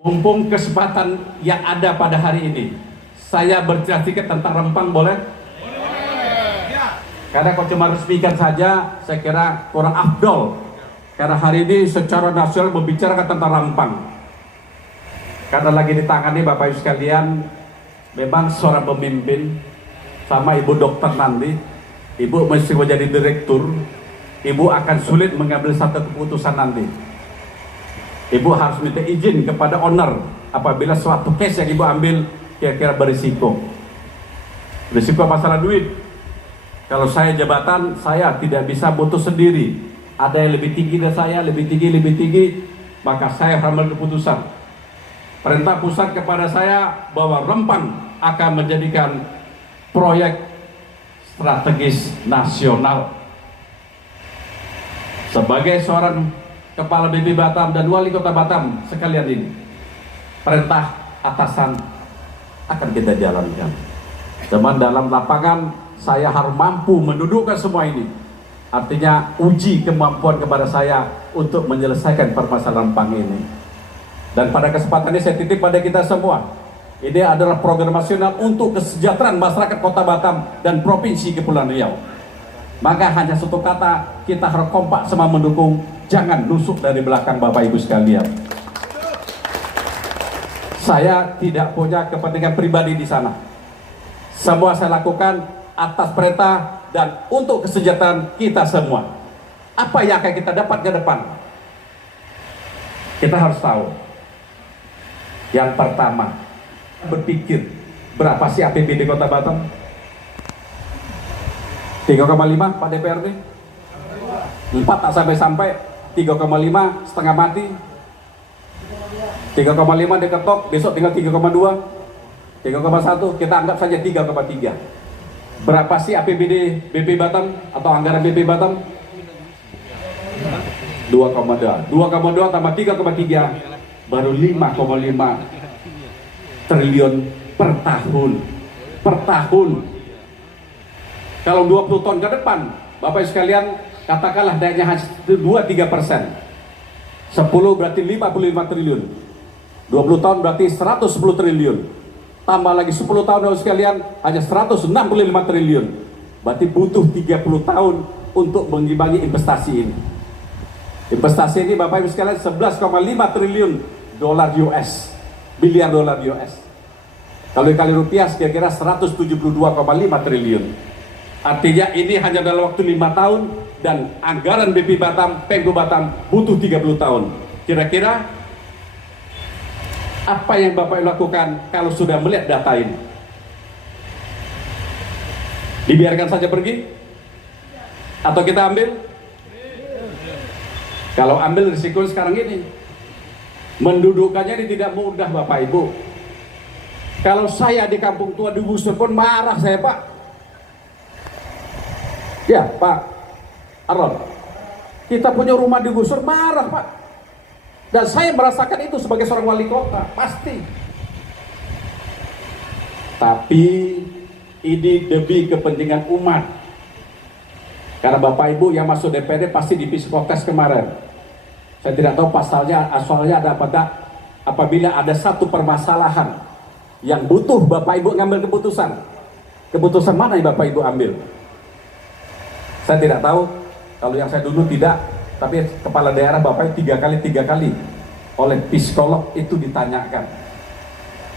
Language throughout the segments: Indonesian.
Mumpung kesempatan yang ada pada hari ini, saya bercerita sedikit tentang Rempang, boleh? Karena kalau cuma resmikan saja, saya kira kurang afdol. Karena hari ini secara nasional membicarakan tentang Rempang. Karena lagi ditangani Bapak Ibu sekalian, memang seorang pemimpin, sama Ibu Dokter nanti, Ibu mesti menjadi direktur, Ibu akan sulit mengambil satu keputusan nanti. Ibu harus minta izin kepada owner apabila suatu case yang Ibu ambil kira-kira berisiko. Berisiko masalah duit. Kalau saya jabatan, saya tidak bisa butuh sendiri. Ada yang lebih tinggi dari saya, lebih tinggi, maka saya ambil keputusan. Perintah pusat kepada saya bahwa Rempang akan menjadikan proyek strategis nasional. Sebagai seorang Kepala BP Batam dan Wali Kota Batam sekalian ini, perintah atasan akan kita jalankan. Cuman dalam lapangan saya harus mampu mendudukkan semua ini. Artinya uji kemampuan kepada saya untuk menyelesaikan permasalahan Rempang ini. Dan pada kesempatan ini saya titip pada kita semua. Ini adalah program nasional untuk kesejahteraan masyarakat Kota Batam dan Provinsi Kepulauan Riau. Maka hanya satu kata, kita harus kompak sama mendukung, jangan nusuk dari belakang Bapak Ibu sekalian. Saya tidak punya kepentingan pribadi di sana. Semua saya lakukan atas perintah dan untuk kesejahteraan kita semua. Apa yang akan kita dapat ke depan? Kita harus tahu. Yang pertama, berpikir berapa sih APBD Kota Batam? 3,5 Pak DPRD? 4 tak sampai-sampai, 3,5 setengah mati, 3,5 diketok, besok tinggal 3,2, 3,1, kita anggap saja 3,3. Berapa sih APBD BP Batam atau anggaran BP Batam? 2,2 tambah 3,3 baru 5,5 triliun per tahun. Kalau 20 tahun ke depan, Bapak sekalian, katakanlah naiknya hanya 2-3%. 10 berarti 55 triliun. 20 tahun berarti 110 triliun. Tambah lagi 10 tahun Bapak sekalian, hanya 165 triliun. Berarti butuh 30 tahun untuk mengimbangi investasi ini. Investasi ini Bapak Ibu sekalian 11,5 triliun dolar US. Miliar dolar US. Kalau dikali rupiah kira-kira 172,5 triliun. Artinya ini hanya dalam waktu 5 tahun dan anggaran BP Batam, Pemko Batam butuh 30 tahun. Kira-kira apa yang Bapak lakukan kalau sudah melihat data ini? Dibiarkan saja pergi? Atau kita ambil? Kalau ambil risiko sekarang ini, mendudukkannya ini tidak mudah Bapak Ibu. Kalau saya di kampung tua di Gusur pun marah saya Pak. Ya Pak Aron, kita punya rumah digusur, marah Pak. Dan saya merasakan itu sebagai seorang wali kota, pasti. Tapi ini demi kepentingan umat. Karena Bapak Ibu yang masuk DPRD pasti di psikotes kemarin. Saya tidak tahu pasalnya, asalnya ada apa tak. Apabila ada satu permasalahan yang butuh Bapak Ibu ngambil keputusan. Keputusan mana yang Bapak Ibu ambil? Saya tidak tahu, kalau yang saya dulu tidak, tapi kepala daerah Bapak 3 kali oleh psikolog itu ditanyakan.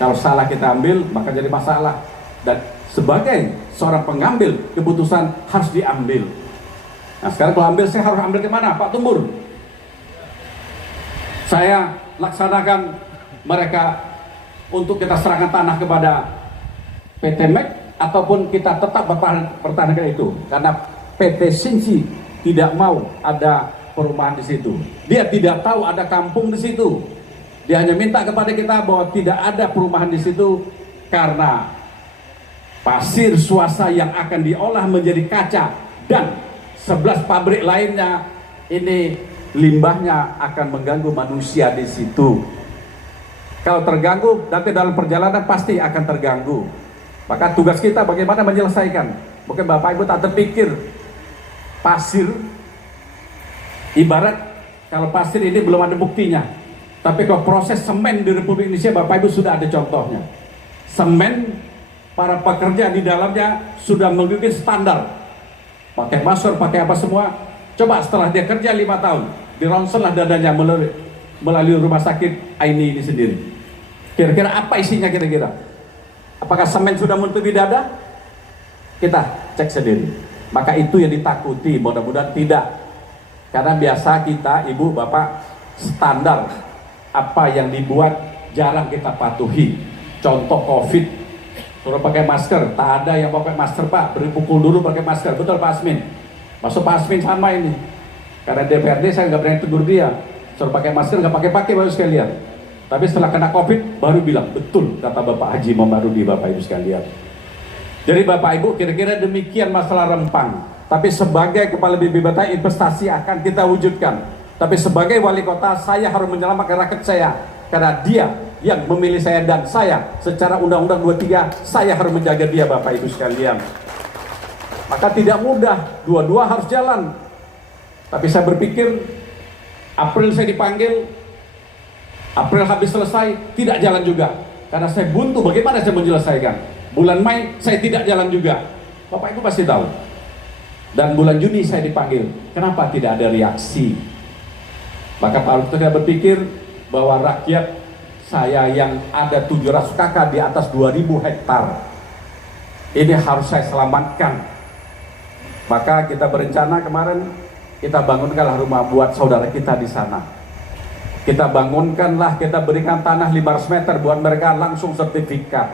Kalau salah kita ambil, maka jadi masalah. Dan sebagai seorang pengambil keputusan harus diambil. Nah sekarang kalau ambil, saya harus ambil kemana? Pak Tumbur. Saya laksanakan mereka untuk kita serahkan tanah kepada PT MEK, ataupun kita tetap bertahankan itu. Karena PT Singsi tidak mau ada perumahan di situ. Dia tidak tahu ada kampung di situ. Dia hanya minta kepada kita bahwa tidak ada perumahan di situ karena pasir swasta yang akan diolah menjadi kaca dan 11 pabrik lainnya ini limbahnya akan mengganggu manusia di situ. Kalau terganggu, nanti dalam perjalanan pasti akan terganggu. Maka tugas kita bagaimana menyelesaikan. Mungkin Bapak Ibu tak terpikir pasir, ibarat kalau pasir ini belum ada buktinya, Tapi kalau proses semen di Republik Indonesia, Bapak Ibu sudah ada contohnya. Semen, para pekerja di dalamnya sudah mengikuti standar. Pakai masker, pakai apa semua. Coba setelah dia kerja 5 tahun, dironsenlah dadanya melalui rumah sakit Aini ini sendiri. Kira-kira apa isinya kira-kira? Apakah semen sudah menutupi dada? Kita cek sendiri. Maka itu yang ditakuti, mudah-mudahan tidak. Karena biasa kita, ibu, bapak, standar apa yang dibuat jarang kita patuhi. Contoh COVID, suruh pakai masker, tak ada yang pakai masker Pak, beri pukul dulu pakai masker, betul Pak Asmin? Masuk Pak Asmin sama ini. Karena DPRD saya nggak berani tegur dia, suruh pakai masker nggak pakai baru sekalian. Tapi setelah kena COVID baru bilang betul kata Bapak Haji Momarudi, Bapak Ibu sekalian. Jadi Bapak Ibu kira-kira demikian masalah Rempang. Tapi sebagai Kepala BPBD investasi akan kita wujudkan. Tapi sebagai wali kota saya harus menyelamatkan rakyat saya. Karena dia yang memilih saya dan saya secara Undang-Undang 23 saya harus menjaga dia Bapak Ibu sekalian. Maka tidak mudah, dua-dua harus jalan. Tapi saya berpikir April saya dipanggil, April habis selesai, tidak jalan juga. Karena saya buntu bagaimana saya menyelesaikan. Bulan Mei saya tidak jalan juga. Bapak Ibu pasti tahu. Dan bulan Juni saya dipanggil. Kenapa tidak ada reaksi? Maka Pak Luhut berpikir bahwa rakyat saya yang ada 700 kakak di atas 2000 hektar ini harus saya selamatkan. Maka kita berencana kemarin kita bangunkanlah rumah buat saudara kita di sana. Kita bangunkanlah, kita berikan tanah 500 meter buat mereka langsung sertifikat.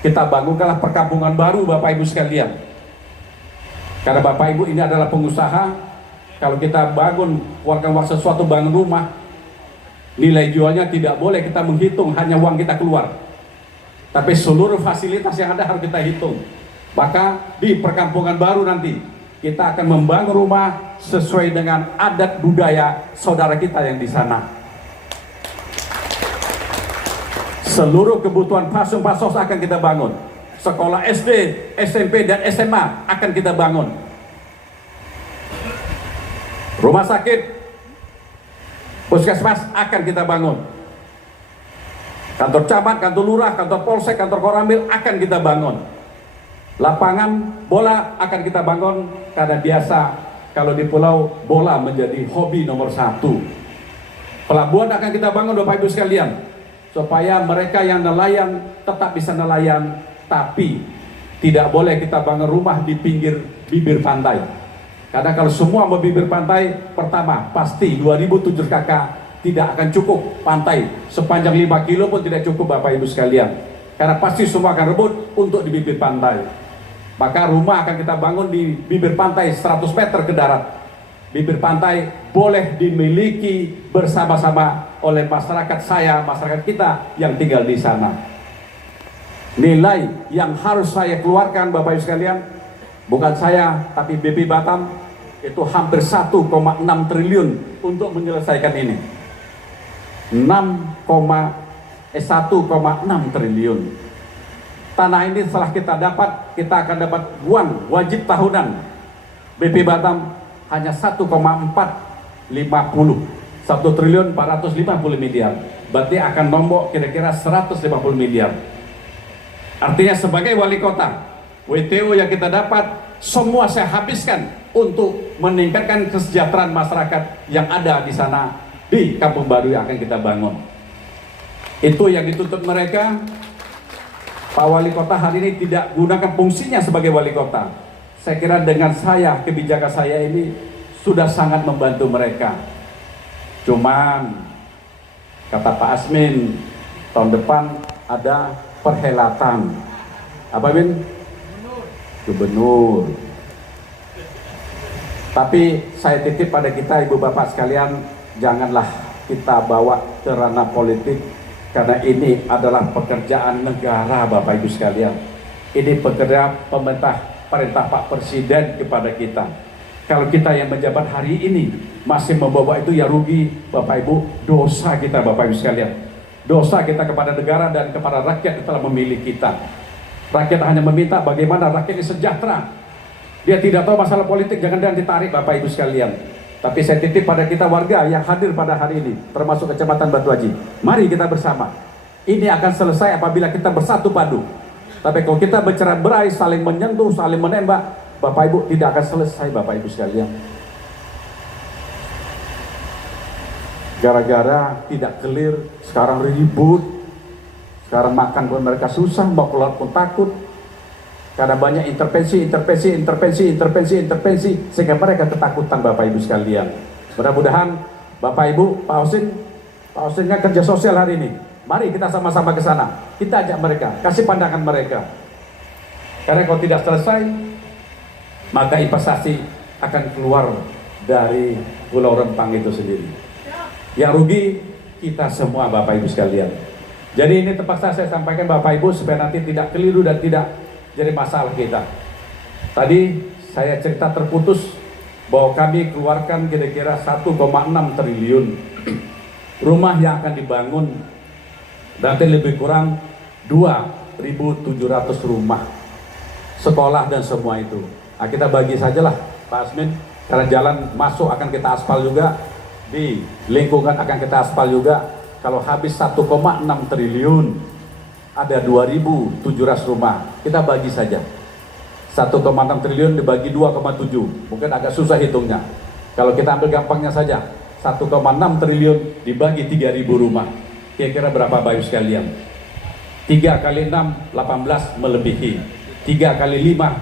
Kita bangunkanlah perkampungan baru Bapak Ibu sekalian. Karena Bapak Ibu ini adalah pengusaha. Kalau kita bangun, keluarkan uang sesuatu, bangun rumah, nilai jualnya tidak boleh kita menghitung hanya uang kita keluar. Tapi seluruh fasilitas yang ada harus kita hitung. Maka di perkampungan baru nanti kita akan membangun rumah sesuai dengan adat budaya saudara kita yang di sana. Seluruh kebutuhan pasos akan kita bangun. Sekolah SD, SMP, dan SMA akan kita bangun. Rumah sakit, puskesmas akan kita bangun. Kantor camat, kantor lurah, kantor polsek, kantor koramil akan kita bangun. Lapangan bola akan kita bangun. Karena biasa kalau di pulau bola menjadi hobi nomor 1. Pelabuhan akan kita bangun Bapak Ibu sekalian, supaya mereka yang nelayan tetap bisa nelayan, tapi tidak boleh kita bangun rumah di pinggir bibir pantai. Karena kalau semua mau bibir pantai, pertama pasti 2007 kakak tidak akan cukup pantai, sepanjang 5 kilo pun tidak cukup Bapak Ibu sekalian. Karena pasti semua akan rebut untuk di bibir pantai. Maka rumah akan kita bangun di bibir pantai 100 meter ke darat. Bibir pantai boleh dimiliki bersama-sama oleh masyarakat saya, masyarakat kita yang tinggal di sana. Nilai yang harus saya keluarkan Bapak Ibu sekalian, bukan saya tapi BP Batam, itu hampir 1,6 triliun untuk menyelesaikan ini. 1,6 triliun. Tanah ini setelah kita dapat, kita akan dapat uang wajib tahunan BP Batam hanya 1,450, 1 triliun 450 miliar. Berarti akan nombok kira-kira 150 miliar. Artinya sebagai wali kota, WTO yang kita dapat semua saya habiskan untuk meningkatkan kesejahteraan masyarakat yang ada di sana, di kampung baru yang akan kita bangun. Itu yang dituntut mereka. Pak Wali Kota hari ini tidak gunakan fungsinya sebagai wali kota. Saya kira dengan saya, kebijakan saya ini sudah sangat membantu mereka. Cuman kata Pak Asmin, tahun depan ada perhelatan. Apa Bin? Gubernur. Tapi saya titip pada kita Ibu Bapak sekalian, janganlah kita bawa ke ranah politik, karena ini adalah pekerjaan negara Bapak Ibu sekalian. Ini pekerjaan perintah Pak Presiden kepada kita. Kalau kita yang menjabat hari ini masih membawa itu, ya rugi Bapak Ibu, dosa kita Bapak Ibu sekalian. Dosa kita kepada negara dan kepada rakyat yang telah memilih kita. Rakyat hanya meminta bagaimana rakyat ini sejahtera. Dia tidak tahu masalah politik, jangan ditarik Bapak Ibu sekalian. Tapi saya titip pada kita warga yang hadir pada hari ini, termasuk Kecamatan Batu Haji. Mari kita bersama. Ini akan selesai apabila kita bersatu padu. Tapi kalau kita bercerai-berai, saling menyentuh, saling menembak, Bapak Ibu, tidak akan selesai Bapak Ibu sekalian. Gara-gara tidak clear, sekarang ribut. Sekarang makan pun mereka susah, mau keluar pun takut. Karena banyak intervensi, sehingga mereka ketakutan Bapak Ibu sekalian. Mudah-mudahan Bapak Ibu, Pak Husin kan kerja sosial hari ini. Mari kita sama-sama ke sana. Kita ajak mereka, kasih pandangan mereka. Karena kalau tidak selesai, maka investasi akan keluar dari Pulau Rempang itu sendiri. Yang rugi kita semua Bapak Ibu sekalian. Jadi ini terpaksa saya sampaikan Bapak Ibu supaya nanti tidak keliru dan tidak jadi masalah kita. Tadi saya cerita terputus bahwa kami keluarkan kira-kira 1,6 triliun rumah yang akan dibangun, nanti lebih kurang 2.700 rumah, sekolah dan semua itu. Nah, kita bagi sajalah Pak Asmin, karena jalan masuk akan kita aspal juga, di lingkungan akan kita aspal juga. Kalau habis 1,6 triliun, ada 2.700 rumah, kita bagi saja. 1,6 triliun dibagi 2,7, mungkin agak susah hitungnya. Kalau kita ambil gampangnya saja, 1,6 triliun dibagi 3.000 rumah, kira-kira berapa Bapak Ibu sekalian? 3 kali 6, 18 melebihi. 3 kali 5,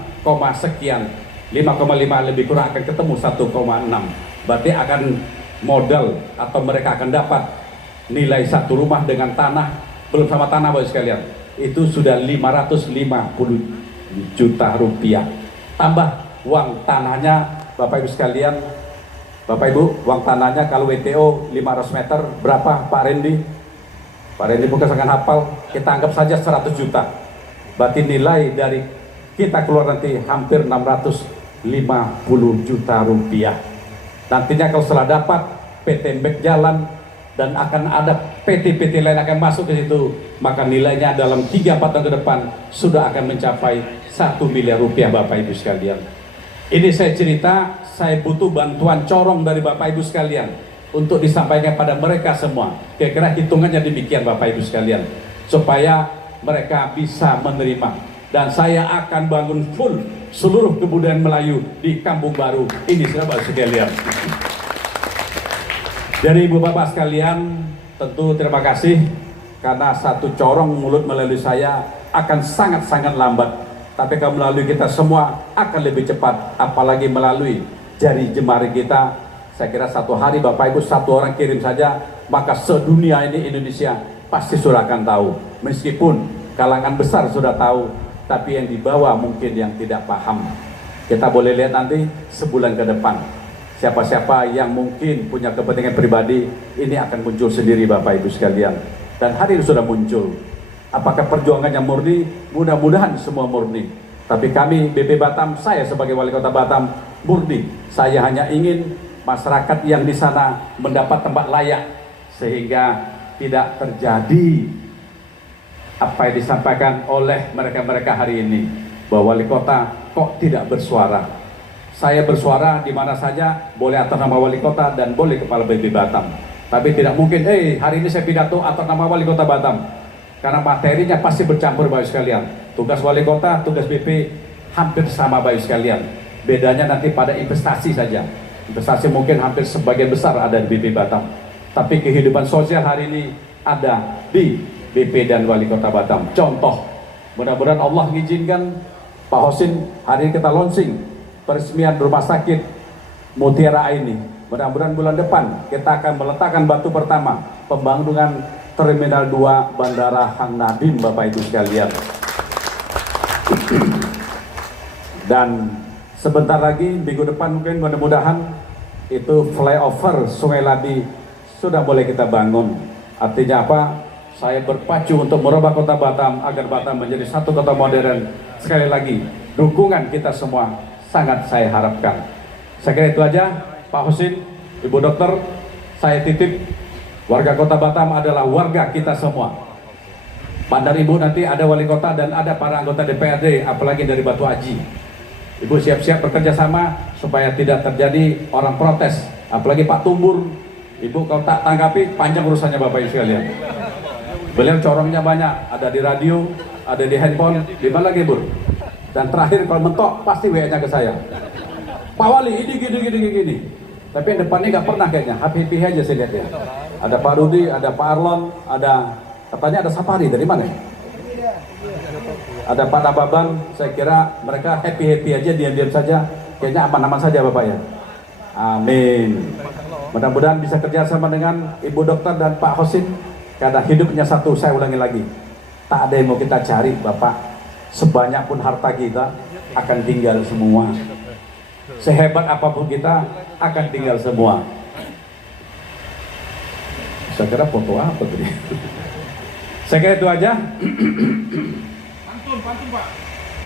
sekian, 5,5 lebih kurang akan ketemu 1,6. Berarti akan modal atau mereka akan dapat nilai satu rumah dengan tanah, belum sama tanah Bapak Ibu sekalian, itu sudah 550 juta rupiah. Tambah uang tanahnya Bapak Ibu sekalian, Bapak Ibu, uang tanahnya kalau WTO 500 meter berapa Pak Rendi? Pak Rendi bukan sangat hafal, kita anggap saja 100 juta. Berarti nilai dari kita keluar nanti hampir 650 juta rupiah. Nantinya kalau setelah dapat PT Mbek jalan dan akan ada PT-PT lain akan masuk ke situ, maka nilainya dalam 3-4 tahun ke depan sudah akan mencapai 1 miliar rupiah Bapak Ibu sekalian. Ini saya cerita, saya butuh bantuan corong dari Bapak Ibu sekalian untuk disampaikan pada mereka semua. Kira-kira hitungannya demikian Bapak Ibu sekalian, supaya mereka bisa menerima. Dan saya akan bangun full seluruh kebudayaan Melayu di Kampung Baru ini, Bapak sekalian. Jadi Ibu Bapak sekalian, tentu terima kasih karena satu corong mulut melalui saya akan sangat-sangat lambat. Tapi kalau melalui kita semua akan lebih cepat, apalagi melalui jari jemari kita. Saya kira satu hari Bapak Ibu satu orang kirim saja, maka sedunia ini Indonesia pasti sudah akan tahu. Meskipun kalangan besar sudah tahu, tapi yang di bawah mungkin yang tidak paham. Kita boleh lihat nanti sebulan ke depan, siapa-siapa yang mungkin punya kepentingan pribadi, ini akan muncul sendiri Bapak Ibu sekalian. Dan hari ini sudah muncul. Apakah perjuangannya murni? Mudah-mudahan semua murni. Tapi kami BP Batam, saya sebagai Wali Kota Batam murni. Saya hanya ingin masyarakat yang di sana mendapat tempat layak, sehingga tidak terjadi apa yang disampaikan oleh mereka-mereka hari ini, bahwa Wali Kota kok tidak bersuara. Saya bersuara di mana saja, boleh atas nama Wali Kota dan boleh Kepala BP Batam. Tapi tidak mungkin, hari ini saya pidato atas nama Wali Kota Batam. Karena materinya pasti bercampur Bapak sekalian. Tugas Wali Kota, tugas BP hampir sama Bapak sekalian. Bedanya nanti pada investasi saja. Investasi mungkin hampir sebagian besar ada di BP Batam. Tapi kehidupan sosial hari ini ada di BP dan Wali Kota Batam. Contoh, mudah-mudahan Allah mengizinkan Pak Husin hari ini kita launching peresmian rumah sakit Mutiara ini. Mudah-mudahan bulan depan kita akan meletakkan batu pertama pembangunan Terminal 2 Bandara Hang Nadiem Bapak Ibu sekalian. Dan sebentar lagi minggu depan mungkin mudah-mudahan itu flyover Sungai Ladi sudah boleh kita bangun. Artinya apa? Saya berpacu untuk merubah kota Batam agar Batam menjadi satu kota modern. Sekali lagi, dukungan kita semua sangat saya harapkan. Saya kira itu aja Pak Husin, Ibu Dokter, saya titip. Warga Kota Batam adalah warga kita semua. Pandar Ibu nanti ada wali kota dan ada para anggota DPRD, apalagi dari Batu Haji. Ibu siap-siap bekerja sama supaya tidak terjadi orang protes Apalagi Pak Tumbur, Ibu kalau tak tanggapi panjang urusannya Bapak Ibu sekalian. Beliau corongnya banyak, ada di radio, ada di handphone, di mana lagi Bur? Dan terakhir kalau mentok pasti WA-nya ke saya. Pak Wali ini gini. Tapi yang depannya nggak pernah kayaknya, happy aja saya lihat ya. Ada Pak Rudi, ada Pak Arlon, ada katanya ada Sapari dari mana? Ada Pak Nababan, saya kira mereka happy aja, diam-diam saja, kayaknya aman-aman saja Bapak ya. Amin. Mudah-mudahan bisa kerjasama dengan Ibu Dokter dan Pak Hosin. Karena hidupnya satu, saya ulangi lagi. Tak ada yang mau kita cari Bapak. Sebanyak pun harta kita akan tinggal semua. Sehebat apapun kita akan tinggal semua. Saya kira foto apa tadi? Saya kira itu aja. Pantun Pak.